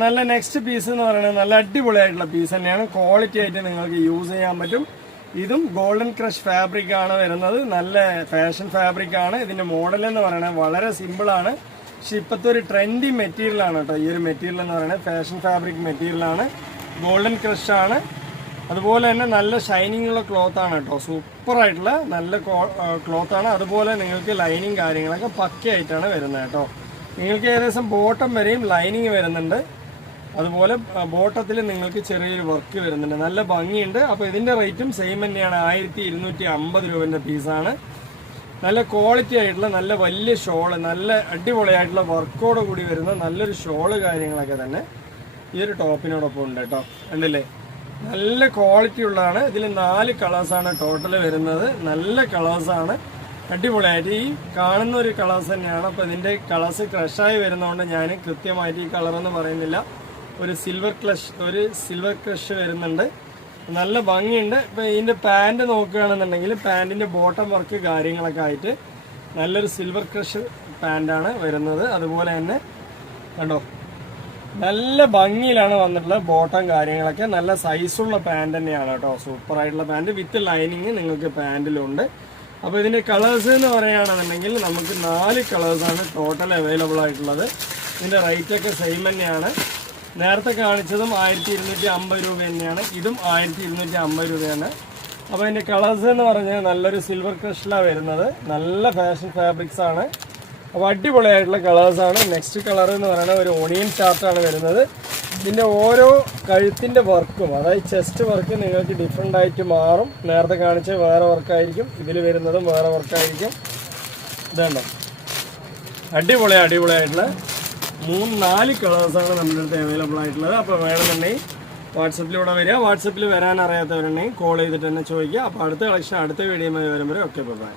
നല്ല next piece എന്ന് പറയുന്നത് നല്ല അടിപൊളിയായിട്ടുള്ള പീസ് തന്നെയാണ്. ക്വാളിറ്റി ആയിട്ട് നിങ്ങൾക്ക് യൂസ് ചെയ്യാൻ പറ്റും. ഇതും ഗോൾഡൻ ക്രഷ് ഫാബ്രിക് ആണ് വരുന്നത്. നല്ല ഫാഷൻ ഫാബ്രിക് ആണ്. ഇതിന്റെ മോഡൽ എന്ന് പറയുന്നത് വളരെ സിമ്പിൾ ആണ്. പക്ഷെ ഇപ്പോഴത്തെ ഒരു ട്രെൻഡി മെറ്റീരിയൽ ആണ് കേട്ടോ. ഈ ഒരു മെറ്റീരിയൽ എന്ന് പറയുന്നത് ഫാഷൻ ഫാബ്രിക് മെറ്റീരിയൽ ആണ്. ഗോൾഡൻ ക്രഷ് ആണ്. അതുപോലെ തന്നെ നല്ല ഷൈനിങ് ഉള്ള ക്ലോത്ത് ആണ് കേട്ടോ. സൂപ്പർ ആയിട്ടുള്ള നല്ല ക്ലോത്ത് ആണ്. അതുപോലെ നിങ്ങൾക്ക് ലൈനിങ് കാര്യങ്ങളൊക്കെ പക്കയായിട്ടാണ് വരുന്നത് കേട്ടോ. നിങ്ങൾക്ക് ഏകദേശം ബോട്ടം വരെയും ലൈനിങ് വരുന്നുണ്ട്. അതുപോലെ ബോട്ടത്തിൽ നിങ്ങൾക്ക് ചെറിയൊരു വർക്ക് വരുന്നുണ്ട്. നല്ല ഭംഗിയുണ്ട്. അപ്പോൾ ഇതിന്റെ റേറ്റും സെയിം തന്നെയാണ്. 1250 രൂപന്റെ പീസാണ്. നല്ല ക്വാളിറ്റി ആയിട്ടുള്ള നല്ല വലിയ ഷോള്, നല്ല അടിപൊളിയായിട്ടുള്ള വർക്കോട് കൂടി വരുന്ന നല്ലൊരു ഷോള് കാര്യങ്ങളൊക്കെ തന്നെ ഈ ഒരു ടോപ്പിനോടൊപ്പം ഉണ്ട് കേട്ടോ. കണ്ടില്ലേ, നല്ല ക്വാളിറ്റി ഉള്ളതാണ്. ഇതിൽ 4 കളേഴ്സാണ് ടോട്ടൽ വരുന്നത്. നല്ല കളേഴ്സാണ്, അടിപൊളിയായിട്ട് ഈ കാണുന്ന ഒരു കളേഴ്സ് തന്നെയാണ്. അപ്പോൾ ഇതിന്റെ കളേഴ്സ് ക്രഷായി വരുന്നതുകൊണ്ട് ഞാൻ കൃത്യമായിട്ട് ഈ കളറെന്ന് പറയുന്നില്ല. ഒരു സിൽവർ ക്രഷ് വരുന്നുണ്ട്. നല്ല ഭംഗിയുണ്ട്. ഇപ്പം ഇതിന്റെ പാൻറ് നോക്കുകയാണെന്നുണ്ടെങ്കിൽ പാൻറിന്റെ ബോട്ടം വർക്ക് കാര്യങ്ങളൊക്കെ ആയിട്ട് നല്ലൊരു സിൽവർ ക്രഷ് പാൻറ്റാണ് വരുന്നത്. അതുപോലെ തന്നെ കണ്ടോ, നല്ല ഭംഗിയിലാണ് വന്നിട്ടുള്ളത്. ബോട്ടം കാര്യങ്ങളൊക്കെ നല്ല സൈസുള്ള പാൻറ് തന്നെയാണ് കേട്ടോ. സൂപ്പർ ആയിട്ടുള്ള പാൻറ് വിത്ത് ലൈനിങ് നിങ്ങൾക്ക് പാൻറ്റിലുണ്ട്. അപ്പോൾ ഇതിന്റെ കളേഴ്സ് എന്ന് പറയുകയാണെന്നുണ്ടെങ്കിൽ നമുക്ക് 4 കളേഴ്സാണ് ടോട്ടൽ അവൈലബിൾ ആയിട്ടുള്ളത്. ഇതിന്റെ റേറ്റ് ഒക്കെ സെയിം തന്നെയാണ്. നേരത്തെ കാണിച്ചതും 1250 രൂപ തന്നെയാണ്. ഇതും 1250 രൂപയാണ്. അപ്പോൾ ഇതിന്റെ കളേഴ്സ് എന്ന് പറഞ്ഞാൽ നല്ലൊരു സിൽവർ ക്രഷിലാണ് വരുന്നത്. നല്ല ഫാഷൻ ഫാബ്രിക്സ് ആണ്. അപ്പോൾ അടിപൊളിയായിട്ടുള്ള കളേഴ്സാണ്. നെക്സ്റ്റ് കളർ എന്ന് പറയുന്നത് ഒരു ഓണിയൻ ചാർട്ടാണ് വരുന്നത്. ഇതിന്റെ ഓരോ കഴുത്തിന്റെ വർക്കും, അതായത് ചെസ്റ്റ് വർക്ക് നിങ്ങൾക്ക് ഡിഫറെൻ്റ് ആയിട്ട് മാറും. നേരത്തെ കാണിച്ച വേറെ വർക്കായിരിക്കും, ഇതിൽ വരുന്നതും വേറെ വർക്കായിരിക്കും. ഇതുണ്ടോ, അടിപൊളിയായിട്ടുള്ള 3-4 കളേഴ്സാണ് നമ്മുടെ അടുത്ത് അവൈലബിൾ ആയിട്ടുള്ളത്. അപ്പോൾ വേണമെന്നുണ്ടെങ്കിൽ വാട്സപ്പിലൂടെ വരിക. വാട്സപ്പിൽ വരാൻ അറിയാത്തവരുണ്ടെങ്കിൽ കോൾ ചെയ്തിട്ട് തന്നെ ചോദിക്കുക. അപ്പോൾ അടുത്ത കളക്ഷൻ അടുത്ത വീഡിയോ വരുമ്പോൾ ഓക്കെ ബൈ.